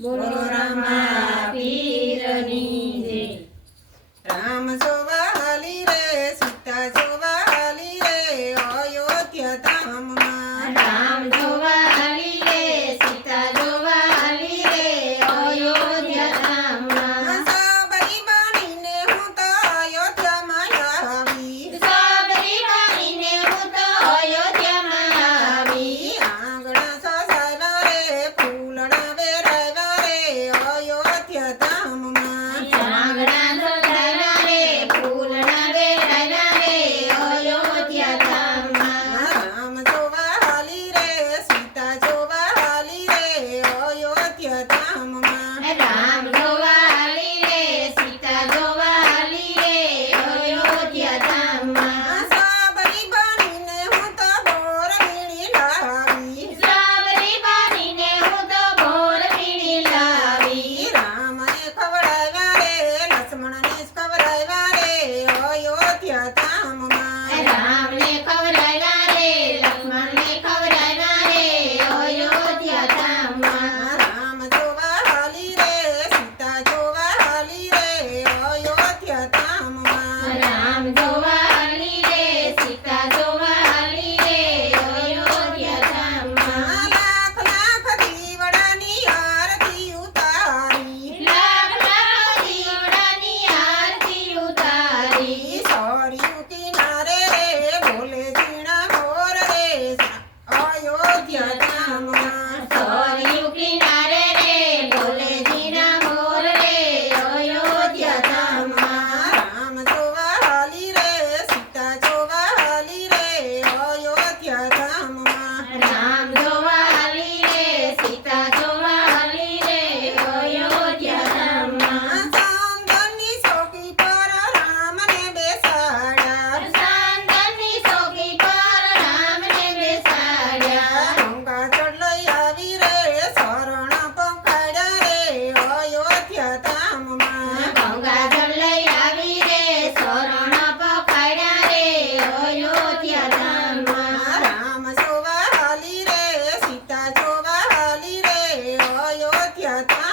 બોલો રામા પીરની જય. રામ જોવા હાલી રે, સીતા જોવા હાલી રે, અયોધ્યા ધામમાં. રામ જોવા હાલી રે, સીતા જોવા હાલી રે, અયોધ્યા ધામમાં. સાબરી બનીને હું તો અયોધ્યામાં આવી. સાબરી બનીને હું તો અયોધ્યામાં આવી. આંગણા સજાવ્યા રે, ફૂલણા વેરાવ્યા રે, અયોધ્યા ધામમાં. આંગણા સજાવ્યા રે, ફૂલણા વેરાવ્યા રે, અયોધ્યા ધામમાં. રામ જોવા હાલી રે, સીતા જોવા હાલી રે, અયોધ્યા ધામમાં. રામ જોવા હાલી રે, સીતા જોવા હાલી રે, અયોધ્યા ધામમાં. સાબરી બનીને હું તો બોર વીણી લાવી. સાબરી બનીને હું તો ભોર વીણી લાવી. રામને ખવડાવ્યા રે, લક્ષ્મણને ખવડાવ્યા રે, અયોધ્યા ધામમાં. રામને ખવડાવ્યા રે, લક્ષ્મણને ખવડાવ્યા રે, અયોધ્યા ધામમાં. રામ જોવા હાલી રે, સીતા જોવા હાલી રે, અયોધ્યા ધામમાં. રામ જોવા હાલી રે, સીતા જોવા હાલી રે, અયોધ્યા ધામમાં. લાખ લાખ દીવડાની આરતી ઉતારી. લાખ લાખ દીવડાની આરતી ઉતારી. સોર્યું કિનારે રે, બોલે ઝીણા મોર રે, અયોધ્યા ધામમાં. સોરિયું કિનારે રે, બોલે જીના મોર રે, અયોધ્યા ધામમાં. રામ જોવા હાલી રે, સીતા જોવા હાલી રે, અયોધ્યા ધામમાં. રામ જોવા હાલી રે, સીતા જોવા હાલી રે, અયોધ્યા ધામમાં. ચાંદની ચોકી પર રામને બેસાડ્યા. સાંદની ચોકી પર રામને બેસાડ્યા. ગંગા જળ લઈ આવી રે, શરણ પંખાડ્યા રે, અયોધ્યા ધામમાં. ગંગાજળ લઈ આવી રે, શરણ પકડ્યા રે, અયોધ્યા ધામમાં. રામ જોવા હાલી રે, સીતા જોવા હાલી રે, અયોધ્યા ધામમાં.